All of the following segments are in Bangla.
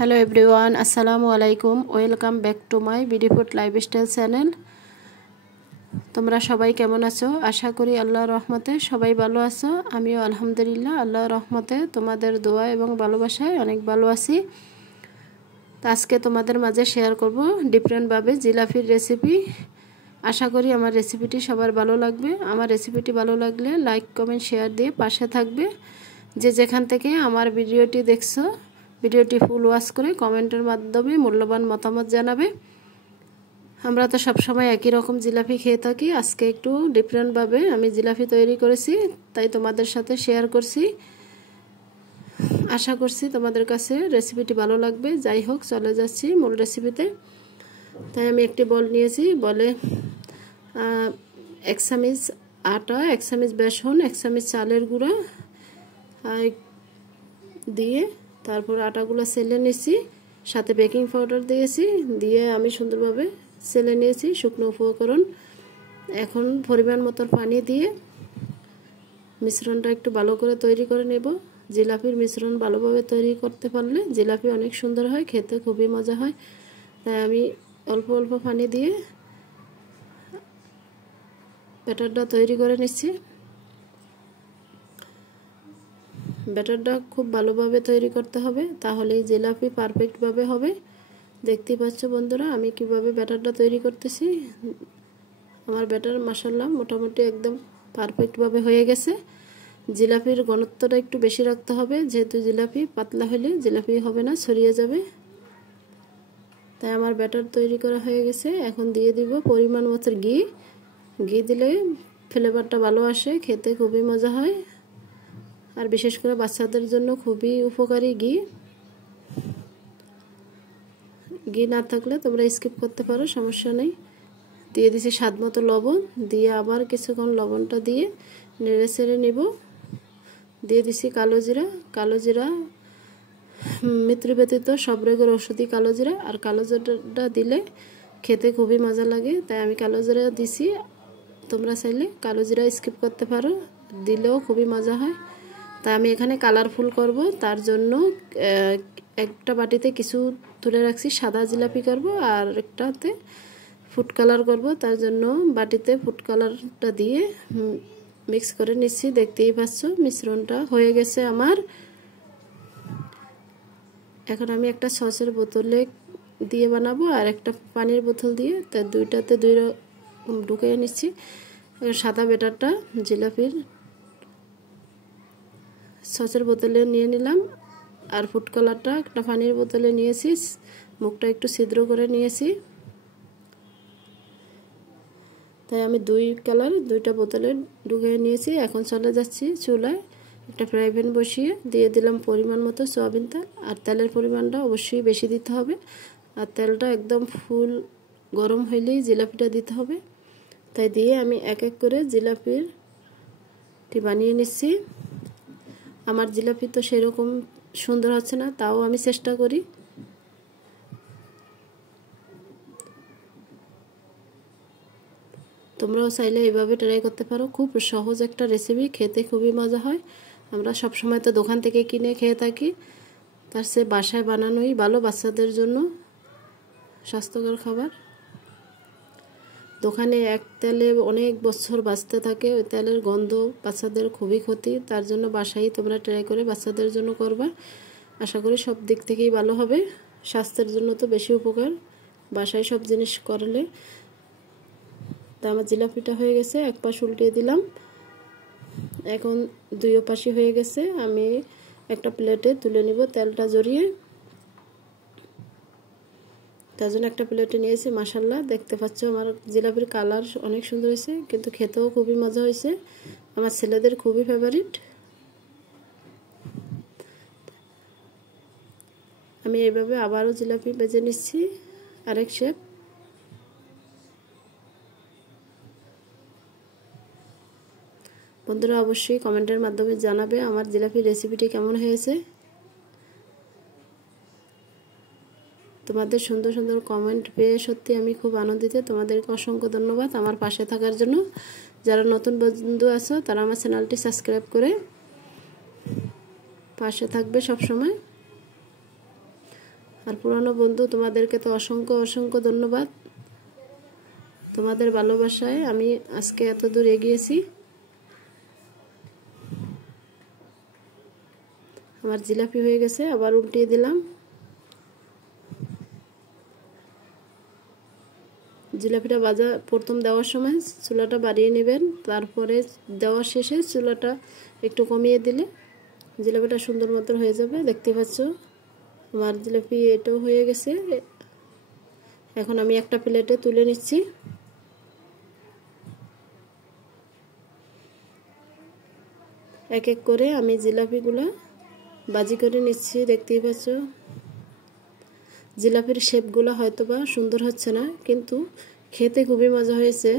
हेलो एवरीवन अस्सलामु आलाइकुम welcome back to my beautiful lifestyle channel. তোমরা সবাই কেমন আছো? আশা করি আল্লাহর রহমতে সবাই ভালো আছো। আমিও আলহামদুলিল্লাহ আল্লাহর রহমতে তোমাদের দোয়া এবং ভালোবাসায় অনেক ভালো আছি। আজকে তোমাদের মাঝে শেয়ার করব ডিফারেন্ট ভাবে জিলাপির রেসিপি। আশা করি আমার রেসিপিটি সবার ভালো লাগবে। আমার রেসিপিটি ভালো লাগলে লাইক কমেন্ট শেয়ার দিয়ে পাশে থাকবে। যে যেখান থেকে আমার ভিডিওটি দেখছো ভিডিওটি ফুল ওয়াচ করে কমেন্টের মাধ্যমে মূল্যবান মতামত জানাবে। আমরা তো সব সময় একই রকম জিলাপি খেয়ে থাকি, আজকে একটু ডিফারেন্ট ভাবে আমি জিলাপি তৈরি করেছি, তাই তোমাদের সাথে শেয়ার করছি। আশা করছি তোমাদের কাছে রেসিপিটি ভালো লাগবে। যাই হোক, চলে যাচ্ছি মূল রেসিপিতে। তাই আমি একটি বল নিয়েছি, বলে 1 চামচ আটা, 1 চামচ বেসন, 1 চামচ চালের গুঁড়া দিয়ে তারপর আটাগুলো সেলে নিয়েছি, সাথে বেকিং পাউডার দিয়েছি, দিয়ে আমি সুন্দরভাবে সেলে নিয়েছি শুকনো উপকরণ। এখন পরিমাণ মতো পানি দিয়ে মিশ্রণটা একটু ভালো করে তৈরি করে নেব। জিলাপির মিশ্রণ ভালোভাবে তৈরি করতে পারলে জিলাপি অনেক সুন্দর হয়, খেতে খুবই মজা হয়। তাই আমি অল্প অল্প পানি দিয়ে ব্যাটারটা তৈরি করে নিচ্ছি। ব্যাটারটা খুব ভালোভাবে তৈরি করতে হবে, তাহলেই জিলাপি পারফেক্টভাবে হবে। দেখতেই পাচ্ছ বন্ধুরা আমি কিভাবে ব্যাটারটা তৈরি করতেছি। আমার ব্যাটার মাশাআল্লাহ মোটামুটি একদম পারফেক্টভাবে হয়ে গেছে। জিলাপির ঘনত্বটা একটু বেশি রাখতে হবে, যেহেতু জিলাপি পাতলা হলে জিলাপি হবে না, ছড়িয়ে যাবে। তাই আমার ব্যাটার তৈরি করা হয়ে গেছে। এখন দিয়ে দিব পরিমাণ মতো ঘি। ঘি দিলে ফ্লেভারটা ভালো আসে, খেতে খুবই মজা হয়, আর বিশেষ করে বাচ্চাদের জন্য খুবই উপকারী ঘি। ঘি না থাকলে তোমরা স্কিপ করতে পারো, সমস্যা নেই। দিয়ে দিছি স্বাদ মতো লবণ, দিয়ে আবার কিছুক্ষণ লবণটা দিয়ে নেড়ে ছেড়ে নেব। দিয়ে দিছি কালো জিরা। কালো জিরা মৃত্যু ব্যতীত সব রোগের ঔষধি কালো জিরা, আর কালো জিরাটা দিলে খেতে খুবই মজা লাগে, তাই আমি কালো জিরা দিছি। তোমরা চাইলে কালো জিরা স্কিপ করতে পারো, দিলেও খুবই মজা হয়। তা আমি এখানে কালারফুল করব, তার জন্য একটা বাটিতে কিছু তুলে রাখছি সাদা জিলাপি করব, আর একটাতে ফুড কালার করব। তার জন্য বাটিতে ফুড কালারটা দিয়ে মিক্স করে নিচ্ছি। দেখতেই পাচ্ছ মিশ্রণটা হয়ে গেছে আমার। এখন আমি একটা সসের বোতলে দিয়ে বানাবো আর একটা পানির বোতল দিয়ে, তার দুইটাতে দুই রকম ঢুকিয়ে নিচ্ছি। সাদা ব্যাটারটা জিলাপির সসের বোতলে নিয়ে নিলাম, আর ফুড কালারটা একটা পানির বোতলে নিয়েছি, মুখটা একটু ছিদ্র করে নিয়েছি। তাই আমি দুই কালার দুইটা বোতলে ঢুকিয়ে নিয়েছি। এখন চলে যাচ্ছি চুলায়, একটা ফ্রাই প্যান বসিয়ে দিয়ে দিলাম পরিমাণ মতো সয়াবিন তেল, আর তেলের পরিমাণটা অবশ্যই বেশি দিতে হবে, আর তেলটা একদম ফুল গরম হইলেই জিলাপিটা দিতে হবে। তাই দিয়ে আমি এক এক করে জিলাপিটি বানিয়ে নিচ্ছি। আমার জিলাপি তো সেরকম সুন্দর হচ্ছে না, তাও আমি চেষ্টা করি। তোমরাও চাইলে এইভাবে ট্রাই করতে পারো, খুব সহজ একটা রেসিপি, খেতে খুবই মজা হয়। আমরা সব সময় তো দোকান থেকে কিনে খেয়ে থাকি, তার চেয়ে বাসায় বানানোই ভালো বাচ্চাদের জন্য, স্বাস্থ্যকর খাবার। দোকানে এক তেলে অনেক বছর বাঁচতে থাকে, ওই তেলের গন্ধ বাচ্চাদের খুবই ক্ষতি। তার জন্য বাসায় তোমরা ট্রাই করে বাচ্চাদের জন্য করবা, আশা করি সব দিক থেকেই ভালো হবে। স্বাস্থ্যের জন্য তো বেশি উপকার বাসায় সব জিনিস করলে। তা আমার জিলাপিটা হয়ে গেছে, এক পাশ উল্টিয়ে দিলাম। এখন দুই পাশই হয়ে গেছে, আমি একটা প্লেটে তুলে নিব তেলটা জড়িয়ে। তার জন্য একটা প্লেটে নিয়েছি। মাশাআল্লাহ দেখতে পাচ্ছ আমার জিলাপির কালার অনেক সুন্দর হয়েছে, কিন্তু খেতেও খুবই মজা হয়েছে, আমার ছেলেদের খুবই ফেভারিট। আমি এইভাবে আবারও জিলাপি ভেজে নিচ্ছি আরেক শেপ। বন্ধুরা অবশ্যই কমেন্টের মাধ্যমে জানাবে আমার জিলাপির রেসিপিটি কেমন হয়েছে। তোমাদের সুন্দর সুন্দর কমেন্ট পেয়ে সত্যি আমি খুব আনন্দিত। তোমাদেরকে অসংখ্য ধন্যবাদ আমার পাশে থাকার জন্য। যারা নতুন বন্ধু আছো তারা আমার চ্যানেলটি সাবস্ক্রাইব করে পাশে থাকবে সব সময়। আর পুরানো বন্ধু তোমাদেরকে তো অসংখ্য অসংখ্য ধন্যবাদ। তোমাদের ভালোবাসায় আমি আজকে এত দূর এগিয়েছি। আমার জিলাপি হয়ে গেছে, আবার উল্টিয়ে দিলাম। জিলাপিটা ভাজা প্রথম দেওয়ার সময় চুলাটা বাড়িয়ে নেবেন, তারপরে দেওয়ার শেষে চুলাটা একটু কমিয়ে দিলে জিলাপিটা সুন্দর মতো হয়ে যাবে। দেখতে পাচ্ছ আমার জিলাপি এটাও হয়ে গেছে। এখন আমি একটা প্লেটে তুলে নিচ্ছি। এক এক করে আমি জিলাপিগুলো ভাজি করে নিচ্ছি। দেখতেই পাচ্ছ জিলাপির শেপগুলো হয়তোবা সুন্দর হচ্ছে না, কিন্তু খেতে খুবই মজা হয়েছে।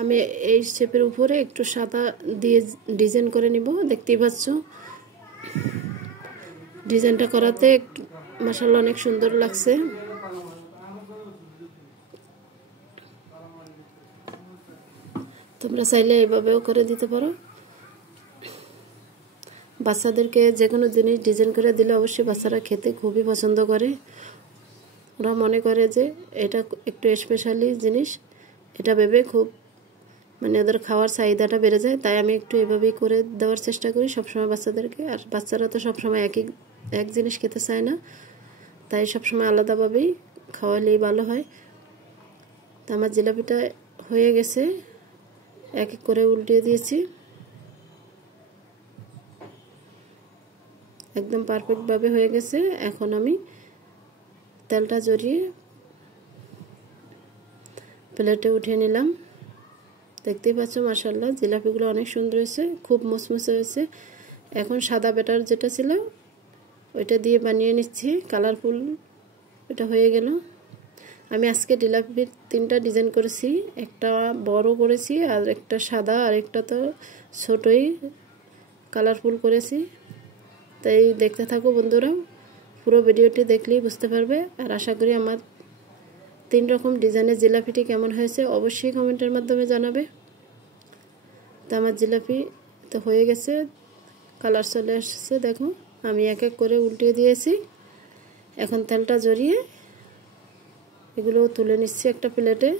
আমি এই শেপের উপরে একটু সাদা দিয়ে ডিজাইন করে নিব। দেখতেই পাচ্ছ ডিজাইনটা করাতে মাশাআল্লাহ অনেক সুন্দর লাগছে। তোমরা চাইলে এইভাবেও করে দিতে পারো। বাচ্চাদেরকে যে কোনো জিনিস ডিজাইন করে দিলে অবশ্যই বাচ্চারা খেতে খুবই পছন্দ করে। ওরা মনে করে যে এটা একটু স্পেশালি জিনিস, এটা ভেবে খুব ওদের খাওয়ার চাহিদাটা বেড়ে যায়। তাই আমি একটু এভাবেই করে দেওয়ার চেষ্টা করি সবসময় বাচ্চাদেরকে। আর বাচ্চারা তো সবসময় এক জিনিস খেতে চায় না, তাই সবসময় আলাদাভাবেই খাওয়ালেই ভালো হয়। তো আমার জিলাপিটা হয়ে গেছে, এক এক করে উল্টিয়ে দিয়েছি। একদম পারফেক্টভাবে হয়ে গেছে। এখন আমি তেলটা জড়িয়ে প্লেটে উঠিয়ে নিলাম। দেখতেই পাচ্ছ মাশাআল্লাহ জিলাপিগুলো অনেক সুন্দর হয়েছে, খুব মুসমুসে হয়েছে। এখন সাদা ব্যাটার যেটা ছিল ওইটা দিয়ে বানিয়ে নিচ্ছি, কালারফুল এটা হয়ে গেল। আমি আজকে জিলাপির 3টা ডিজাইন করেছি, একটা বড় করেছি আর একটা সাদা, আর একটা তো ছোটই কালারফুল করেছি। তাই দেখতে থাকো বন্ধুরা, পুরো ভিডিওটি দেখলেই বুঝতে পারবে। আর আশা করি আমার 3 রকম ডিজাইনের জিলাপিটি কেমন হয়েছে অবশ্যই কমেন্টের মাধ্যমে জানাবে। তো আমার জিলাপি তো হয়ে গেছে, কালার চলে আসছে। দেখো আমি এক এক করে উল্টে দিয়েছি। এখন তেলটা জড়িয়ে এগুলো তুলে নিচ্ছি একটা প্লেটে।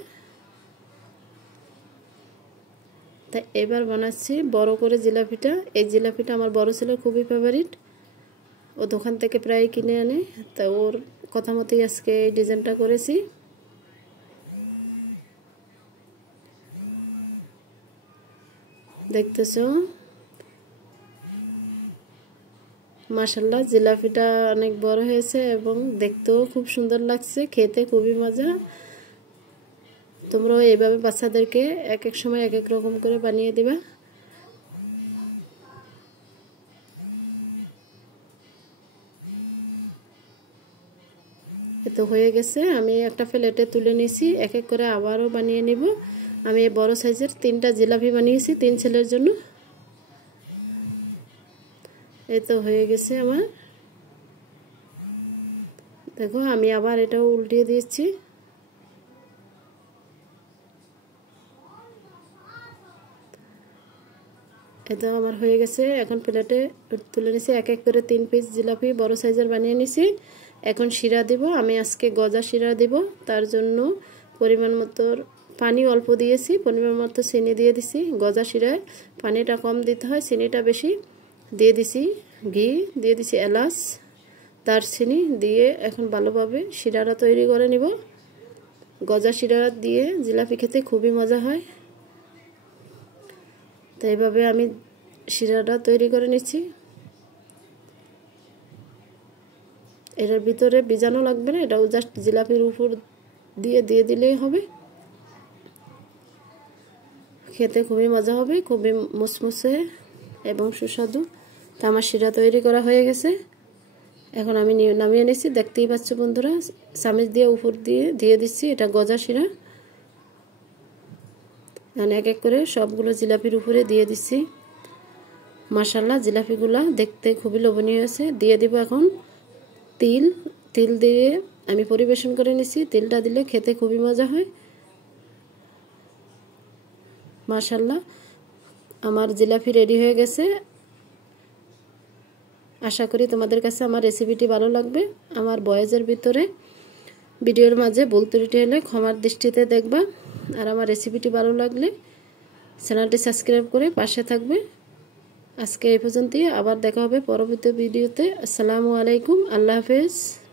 তাই এবার বানাচ্ছি বড় করে জিলাপিটা। এই জিলাপিটা আমার বড় ছিল খুবই ফেভারিট, ও দোকান থেকে প্রায় কিনে আনে, তা ওর কথা মতোই আজকে এই ডিজাইনটা করেছি। দেখতেছো মাশাআল্লাহ জিলাপিটা অনেক বড় হয়েছে এবং দেখতেও খুব সুন্দর লাগছে, খেতে খুবই মজা। তোমরাও এইভাবে বাচ্চাদেরকে এক এক সময় এক এক রকম করে বানিয়ে দিবা। এতো হয়ে গেছে, আমি একটা প্লেটে তুলে নিয়েছি। এক এক করে আবারও বানিয়ে নিব। আমি বড় সাইজের 3টা জিলাপি বানিয়েছি 3 ছেলের জন্য। এই তো হয়ে গেছে আমার। দেখো আমি আবার এটাও উল্টিয়ে দিয়েছি। এটা আমার হয়ে গেছে। এখন প্লেটে তুলে নিছি, এক এক করে 3 পিস জিলাপি বড় সাইজের বানিয়ে নিছি। এখন শিরা দিব, আমি আজকে গজা শিরা দিব। তার জন্য পরিমাণ মতো পানি অল্প দিয়েছি, পরিমাণ মতো চিনি দিয়ে দিছি। গজা শিরায় পানিটা কম দিতে হয়, চিনিটা বেশি দিয়ে দিছি। ঘি দিয়ে দিছি, এলাচ, দারচিনি দিয়ে এখন ভালোভাবে শিরাটা তৈরি করে নিব। গজা শিরা দিয়ে জিলাপি খেতে খুবই মজা হয়। তো এইভাবে আমি শিরাটা তৈরি করে নিচ্ছি। এটার ভিতরে ভিজানো লাগবে না, এটাও জাস্ট জিলাপির উপর দিয়ে দিলেই হবে। খেতে খুবই মজা হবে, খুবই মুসমুসে এবং সুস্বাদু। তো আমার শিরা তৈরি করা হয়ে গেছে, এখন আমি নামিয়ে নিচ্ছি। দেখতেই পাচ্ছ বন্ধুরা, চামচ দিয়ে উপর দিয়ে দিচ্ছি, এটা গজা শিরা। আমি এক এক করে সবগুলো জিলাপির উপরে দিয়ে দিচ্ছি। মাশাআল্লাহ জিলাপিগুলা দেখতে খুবই লোভনীয় আছে। দিয়ে দিব এখন তিল দিয়ে আমি পরিবেশন করে নিচ্ছি। তিলটা দিলে খেতে খুবই মজা হয়। মাশাআল্লাহ আমার জিলাপি রেডি হয়ে গেছে। আশা করি তোমাদের কাছে আমার রেসিপিটি ভালো লাগবে। আমার ভয়েসের ভিতরে ভিডিওর মাঝে ভুল ত্রুটি হলে ক্ষমার দৃষ্টিতে দেখবা। আর আমার রেসিপিটি ভালো লাগলে চ্যানেলটি সাবস্ক্রাইব করে পাশে থাকবে। আজকে এই পর্যন্তই, আবার দেখা হবে পরবর্তী ভিডিওতে। আসসালামু আলাইকুম, আল্লাহ হাফেজ।